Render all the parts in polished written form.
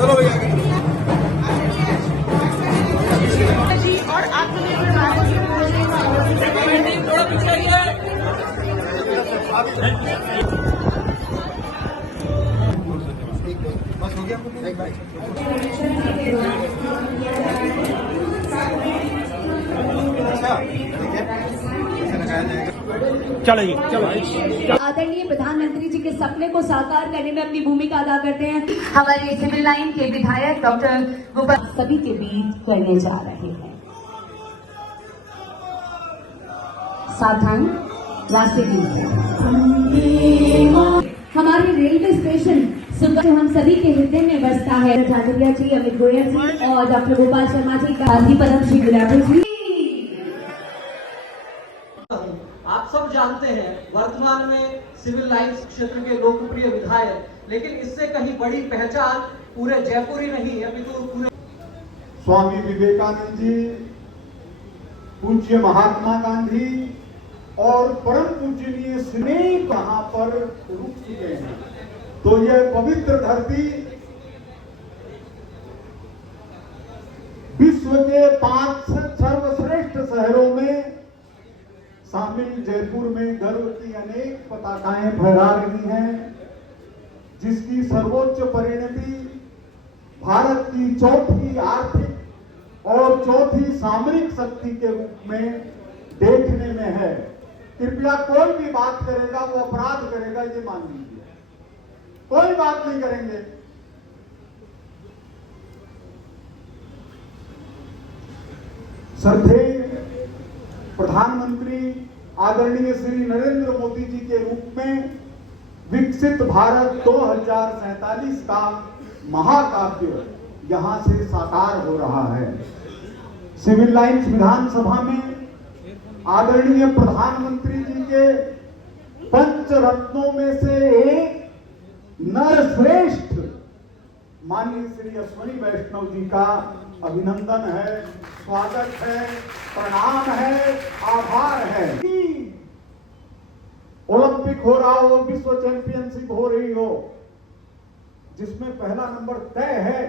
चलो भैया जी और आत्मनिर्भर भारत थोड़ा पीछे बस हो गया एक बार अच्छा ठीक है चलिए चलो। आदरणीय प्रधानमंत्री जी के सपने को साकार करने में अपनी भूमिका अदा करते हैं हमारे सिविल लाइन के विधायक डॉक्टर गोपाल सभी के बीच करने जा रहे हैं। सावधान रास्ते की हमारे रेलवे स्टेशन सुबह जो हम सभी के हृदय में बसता है झाझरिया जी, अमित गोयल जी और डॉक्टर गोपाल शर्मा जी, गांधी परम श्री गुलाबी जी। आप सब जानते हैं वर्तमान में सिविल लाइंस क्षेत्र के लोकप्रिय विधायक, लेकिन इससे कहीं बड़ी पहचान पूरे जयपुर ही नहीं अपितु पूरे स्वामी विवेकानंद जी, पूज्य महात्मा गांधी और परम पूजनीय स्नेह कहां पर रुक चुके हैं। तो यह पवित्र धरती विश्व के 5 सर्वश्रेष्ठ शहरों में शामिल जयपुर में गर्व की अनेक पताकाएं फहरा रही हैं, जिसकी सर्वोच्च परिणति भारत की चौथी आर्थिक और चौथी सामरिक शक्ति के रूप में देखने में है। कृपया कोई भी बात करेगा वो अपराध करेगा, ये मान लीजिए। कोई बात नहीं करेंगे। श्रद्धेय प्रधानमंत्री आदरणीय श्री नरेंद्र मोदी जी के रूप में विकसित भारत 2047 का महाकाव्य यहां से साकार हो रहा है। सिविल लाइंस विधानसभा में आदरणीय प्रधानमंत्री जी के पंच रत्नों में से एक नरश्रेष्ठ माननीय श्री अश्विनी वैष्णव जी का अभिनंदन है, स्वागत है, प्रणाम है, आभार है। ओलंपिक हो रहा हो, विश्व चैंपियनशिप हो रही हो, जिसमें पहला नंबर तय है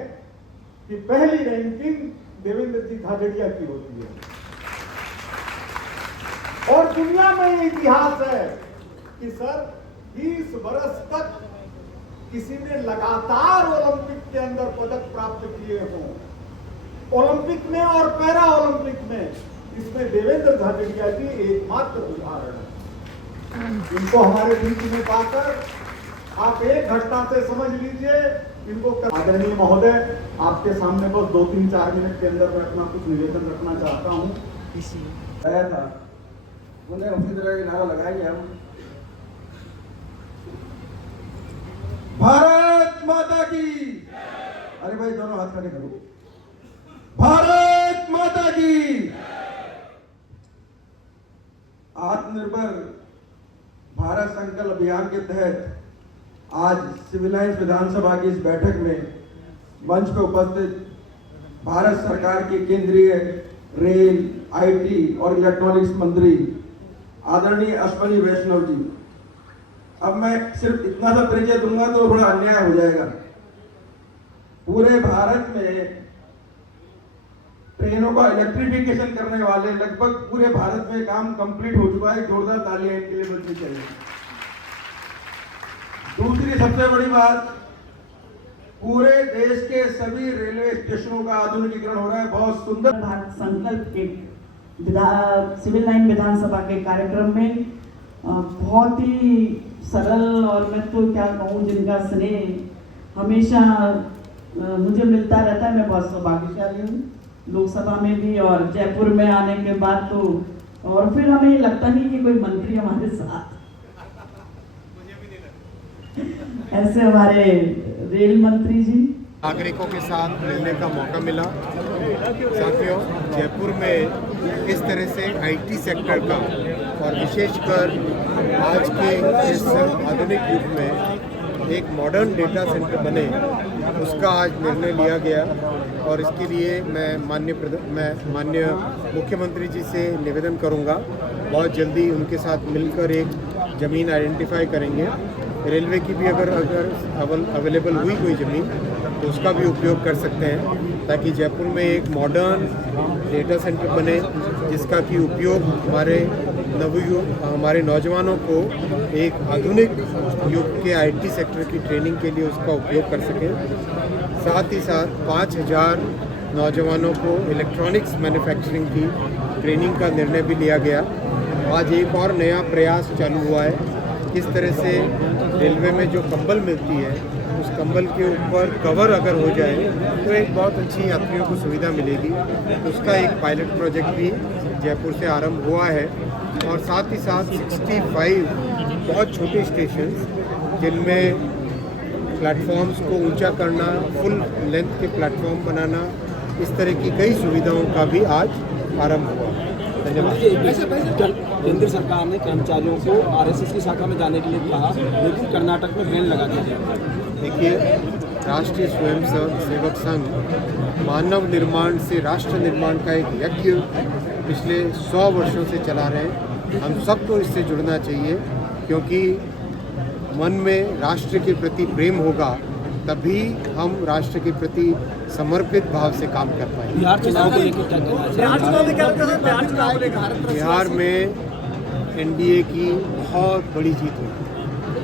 कि पहली रैंकिंग देवेंद्र जी झाझड़िया की होती है। और दुनिया में ये इतिहास है कि सर 20 वर्ष तक किसी ने लगातार ओलंपिक के अंदर पदक प्राप्त किए हों, ओलंपिक में और पैरा ओलंपिक में, इसमें देवेंद्र झाझड़िया जी एकमात्र उदाहरण है। इनको हमारे बीच में पाकर आप एक घटना से समझ लीजिए इनको। आदरणीय महोदय, आपके सामने बस 2-3-4 मिनट के अंदर मैं अपना कुछ निवेदन रखना चाहता हूँ। आया था उन्हें उसी तरह के नारा लगाएंगे हम। भारत माता की, अरे भाई दोनों हाथ खड़े करो। भारत माता की। आत्मनिर्भर भारत संकल्प अभियान के तहत आज सिविल लाइंस विधानसभा की इस बैठक में मंच पर उपस्थित भारत सरकार के केंद्रीय रेल, आईटी और इलेक्ट्रॉनिक्स मंत्री आदरणीय अश्विनी वैष्णव जी, अब मैं सिर्फ इतना सा परिचय दूंगा तो थोड़ा अन्याय हो जाएगा। पूरे भारत में ट्रेनों का इलेक्ट्रिफिकेशन करने वाले लगभग पूरे भारत में काम कंप्लीट हो चुका है। जोरदार तालियां इनके लिए मिलनी चाहिए। दूसरी सबसे बड़ी बात, पूरे देश के सभी रेलवे स्टेशनों का आधुनिकीकरण हो रहा है। बहुत सुंदर भारत संकल्प के सिविल लाइन विधानसभा के कार्यक्रम में बहुत ही सरल और मैं तो क्या कहूँ, जिनका स्नेह हमेशा मुझे मिलता रहता है। मैं बहुत सौभाग्यशाली हूँ, लोकसभा में भी और जयपुर में आने के बाद तो, और फिर हमें लगता नहीं कि कोई मंत्री हमारे साथ ऐसे हमारे रेल मंत्री जी, नागरिकों के साथ मिलने का मौका मिला। साथियों, जयपुर में इस तरह से आईटी सेक्टर का और विशेषकर आज के इस आधुनिक युग में एक मॉडर्न डेटा सेंटर बने, उसका आज निर्णय लिया गया। और इसके लिए मैं माननीय मुख्यमंत्री जी से निवेदन करूंगा, बहुत जल्दी उनके साथ मिलकर एक ज़मीन आइडेंटिफाई करेंगे रेलवे की भी अगर अवेलेबल हुई कोई ज़मीन तो उसका भी उपयोग कर सकते हैं, ताकि जयपुर में एक मॉडर्न डेटा सेंटर बने जिसका कि उपयोग हमारे नौजवानों को एक आधुनिक युग के आईटी सेक्टर की ट्रेनिंग के लिए उसका उपयोग कर सकें। साथ ही साथ 5000 नौजवानों को इलेक्ट्रॉनिक्स मैन्युफैक्चरिंग की ट्रेनिंग का निर्णय भी लिया गया। आज एक और नया प्रयास चालू हुआ है, किस तरह से रेलवे में जो कंबल मिलती है उस कंबल के ऊपर कवर अगर हो जाए तो एक बहुत अच्छी यात्रियों को सुविधा मिलेगी। उसका एक पायलट प्रोजेक्ट भी जयपुर से आरंभ हुआ है। और साथ ही साथ 65 बहुत छोटे स्टेशन जिनमें प्लेटफॉर्म्स को ऊंचा करना, फुल लेंथ के प्लेटफॉर्म बनाना, इस तरह की कई सुविधाओं का भी आज आरंभ हुआ। धन्यवाद। केंद्र सरकार ने कर्मचारियों को आरएसएस की शाखा में जाने के लिए कहा, लेकिन कर्नाटक में बैन लगा दिया गया। देखिए, राष्ट्रीय स्वयंसेवक संघ मानव निर्माण से राष्ट्र निर्माण का एक यज्ञ पिछले 100 वर्षों से चला रहे हैं। हम सबको इससे जुड़ना चाहिए, क्योंकि मन में राष्ट्र के प्रति प्रेम होगा तभी हम राष्ट्र के प्रति समर्पित भाव से काम कर पाएंगे। बिहार चुनाव को लेकर क्या कहना है? बिहार में एनडीए की बहुत बड़ी जीत हुई।